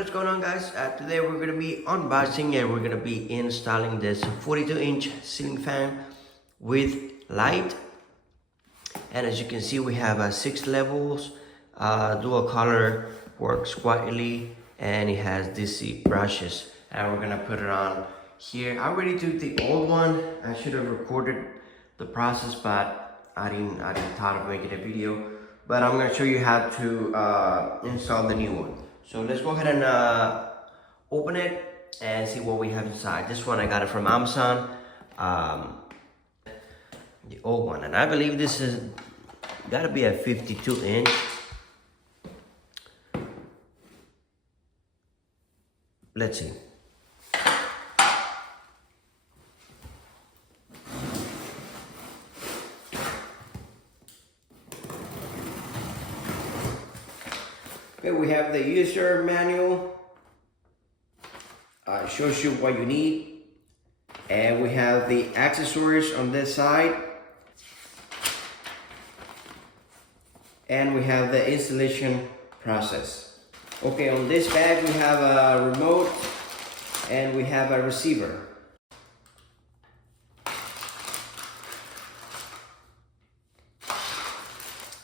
what is going on, guys? Today we're going to be unboxing and we're going to be installing this 42-inch ceiling fan with light. And as you can see, we have 6 levels. Dual color, works quietly, and it has DC brushes. And we're going to put it on here. I already took the old one. I should have recorded the process, but I didn't thought of making a video. But I'm going to show you how to install the new one. So let's go ahead and open it and see what we have inside. This one I got it from Amazon, the old one, and I believe this is gotta be a 52-inch. Let's see. Okay, we have the user manual. It shows you what you need. And we have the accessories on this side. And we have the installation process. Okay, on this bag we have a remote and we have a receiver.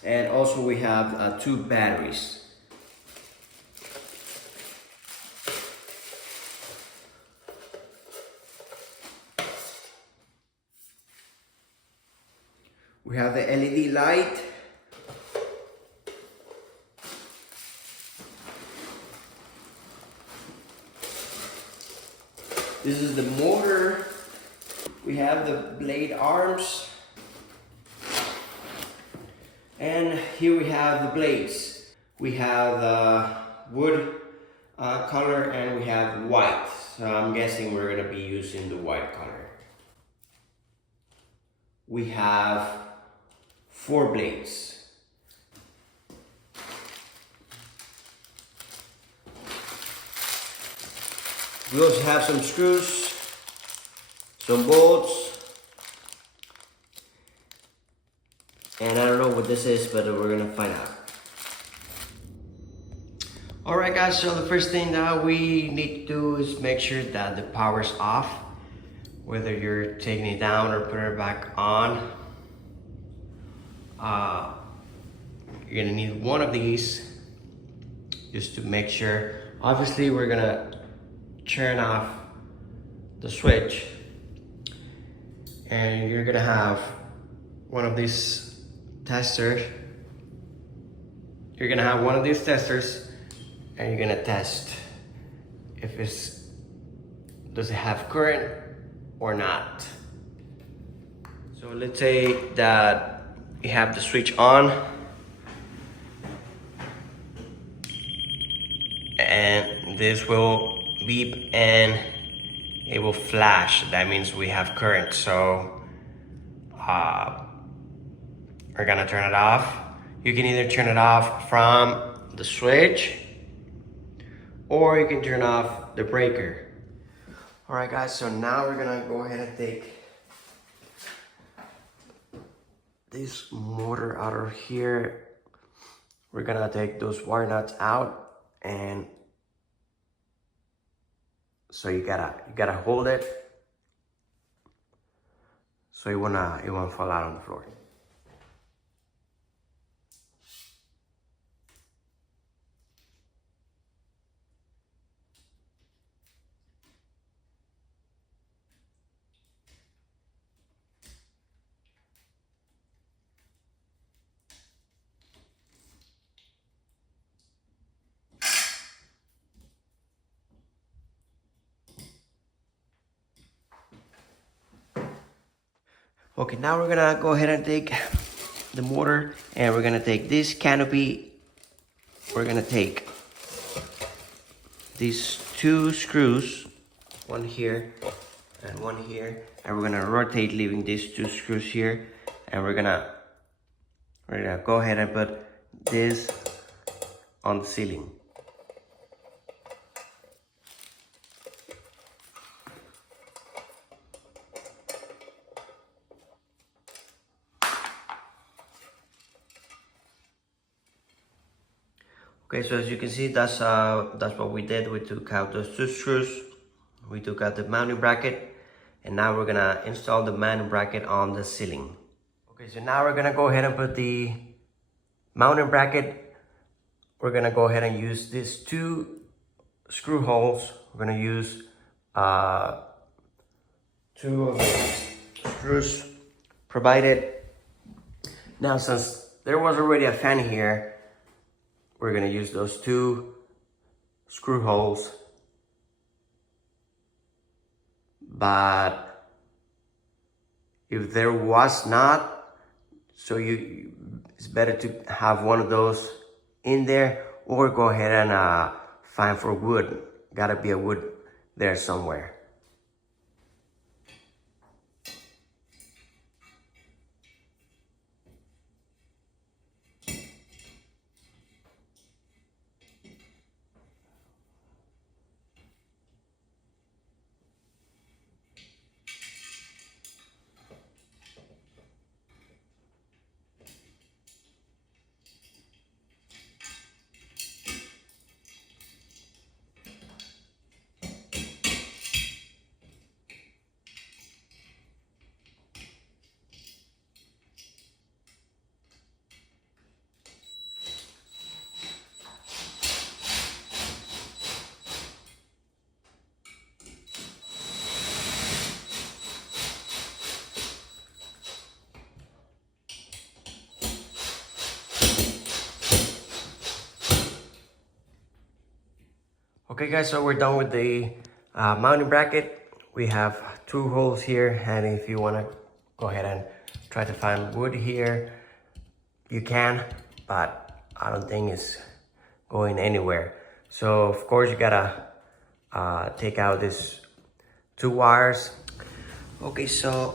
And also we have 2 batteries. We have the LED light. This is the motor. We have the blade arms. And here we have the blades. We have the wood color and we have white. So I'm guessing we're gonna be using the white color. We have 4 blades. We also have some screws, some bolts, and I don't know what this is, but we're gonna find out. Alright guys, so the first thing that we need to do is make sure that the power's off, whether you're taking it down or putting it back on. You're gonna need one of these just to make sure. Obviously we're gonna turn off the switch and you're gonna have one of these testers. You're gonna have one of these testers and you're gonna test if does it have current or not. So let's say that you have the switch on and this will beep and it will flash. That means we have current. So we're gonna turn it off. You can either turn it off from the switch or you can turn off the breaker. All right guys, so now we're gonna go ahead and take this motor out of here. We're gonna take those wire nuts out, and so you gotta hold it so it won't fall out on the floor. Okay, now we're gonna go ahead and take the motor and we're gonna take this canopy. We're gonna take these 2 screws, one here and one here, and we're gonna rotate, leaving these 2 screws here, and we're gonna go ahead and put this on the ceiling. Okay, so as you can see, that's what we did. We took out those two screws, we took out the mounting bracket, and now we're gonna install the mounting bracket on the ceiling. Okay, so now we're gonna go ahead and put the mounting bracket. We're gonna go ahead and use these two screw holes. We're gonna use two of the screws provided. Now, since there was already a fan here, we're gonna use those two screw holes, but if there was not, so it's better to have one of those in there, or go ahead and find for wood. Gotta be a wood there somewhere. Okay guys, so we're done with the mounting bracket. We have two holes here, and if you want to go ahead and try to find wood here, you can, but I don't think it's going anywhere. So of course you gotta take out these two wires. Okay, so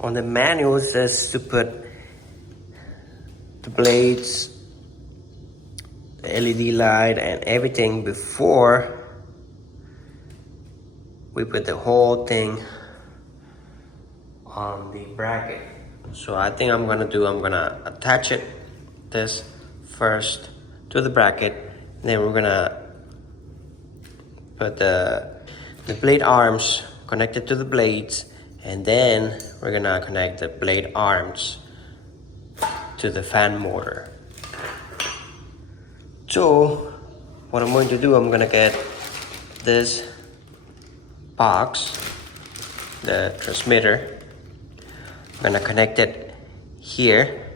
on the manual it says to put the blades, the LED light and everything before we put the whole thing on the bracket. So I think I'm gonna attach this first to the bracket, then we're gonna put the blade arms connected to the blades, and then we're gonna connect the blade arms to the fan motor. So what I'm going to do, I'm gonna get this box, the transmitter, I'm gonna connect it here,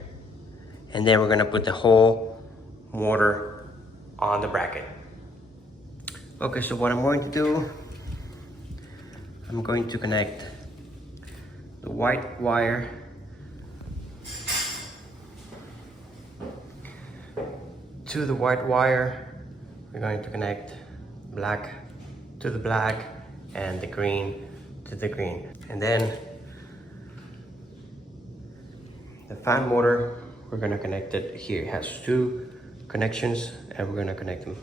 and then we're gonna put the whole motor on the bracket. Okay, so what I'm going to do, I'm going to connect the white wire to the white wire. We're going to connect black to the black and the green to the green. And then the fan motor, we're gonna connect it here. It has two connections and we're gonna connect them.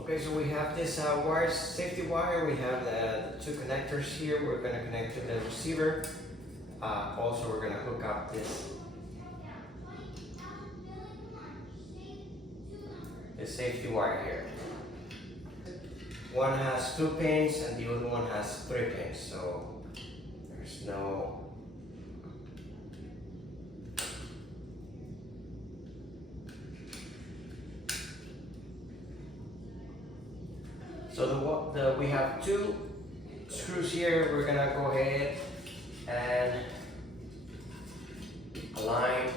Okay, so we have this wire, safety wire. We have the two connectors here. We're going to connect to the receiver. Also, we're going to hook up this safety wire here. One has 2 pins and the other one has 3 pins. So there's no So we have 2 screws here. We're gonna go ahead and align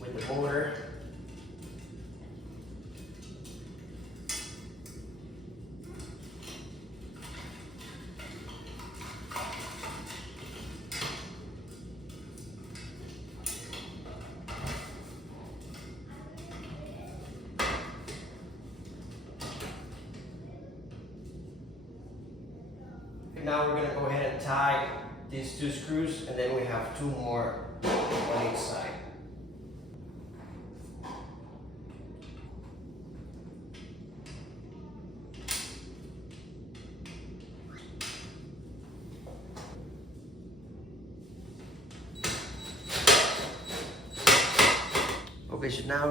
with the motor. Now we're going to go ahead and tie these 2 screws, and then we have 2 more on each side. Okay, so now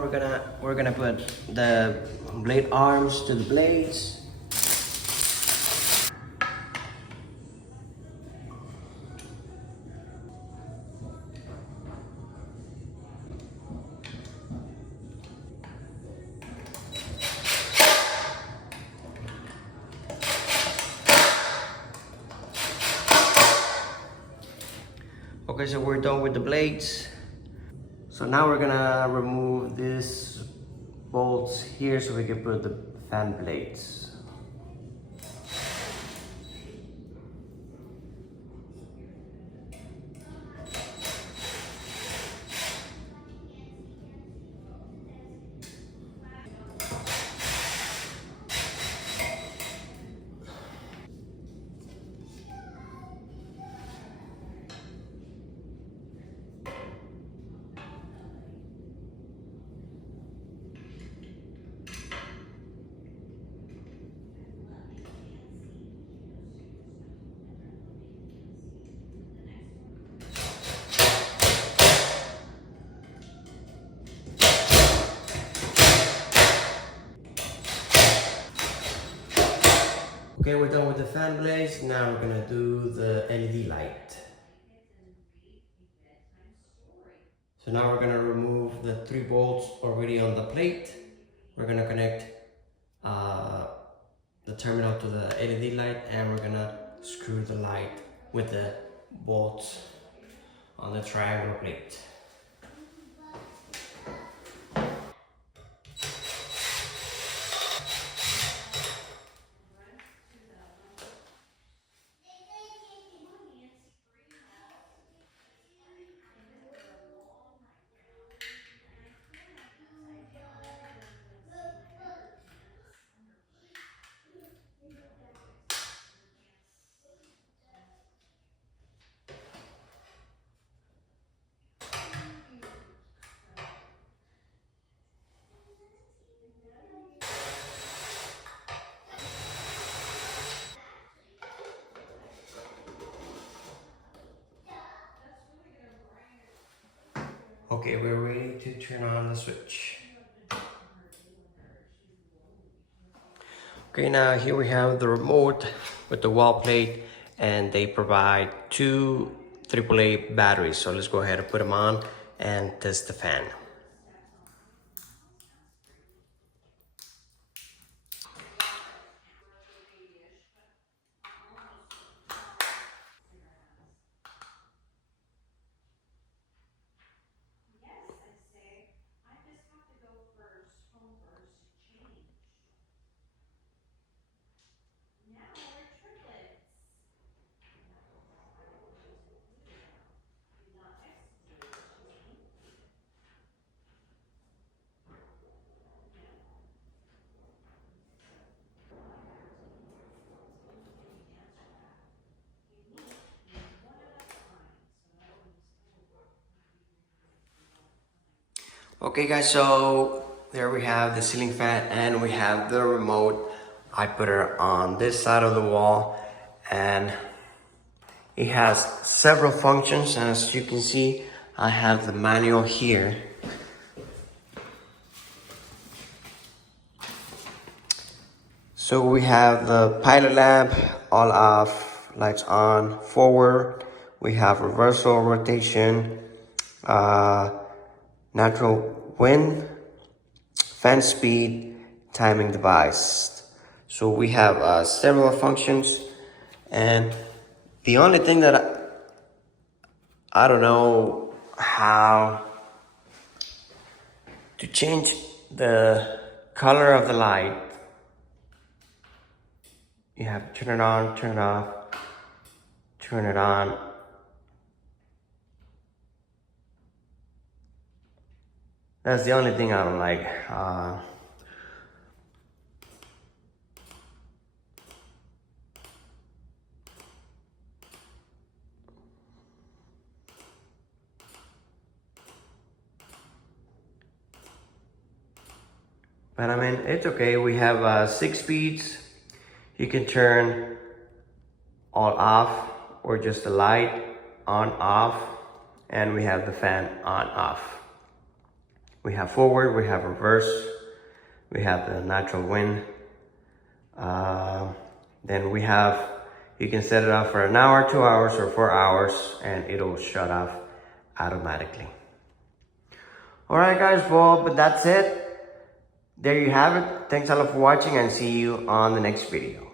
we're gonna put the blade arms to the blades. Okay, so we're done with the blades. So now we're gonna remove these bolts here so we can put the fan blades. Okay, we're done with the fan blades. Now we're gonna do the LED light. So now we're gonna remove the 3 bolts already on the plate. We're gonna connect the terminal to the LED light, and we're gonna screw the light with the bolts on the triangle plate. Okay, we're ready to turn on the switch. Okay, now here we have the remote with the wall plate, and they provide 2 AAA batteries. So let's go ahead and put them on and test the fan. Okay guys, so there we have the ceiling fan and we have the remote. I put it on this side of the wall, and it has several functions. As you can see, I have the manual here. So we have the pilot lamp, all off, lights on, forward. We have reversal, rotation, natural wind, fan speed, timing device. So we have several functions, and the only thing that I don't know how to change the color of the light. You have to turn it on, turn it off, turn it on. That's the only thing I don't like. But I mean, it's okay. We have 6 speeds. You can turn all off or just the light on, off. And we have the fan on, off. We have forward, we have reverse. We have the natural wind. Then we have, you can set it up for an hour, 2 hours, or 4 hours, and it'll shut off automatically. All right, guys, well, but that's it. There you have it. Thanks a lot for watching, and see you on the next video.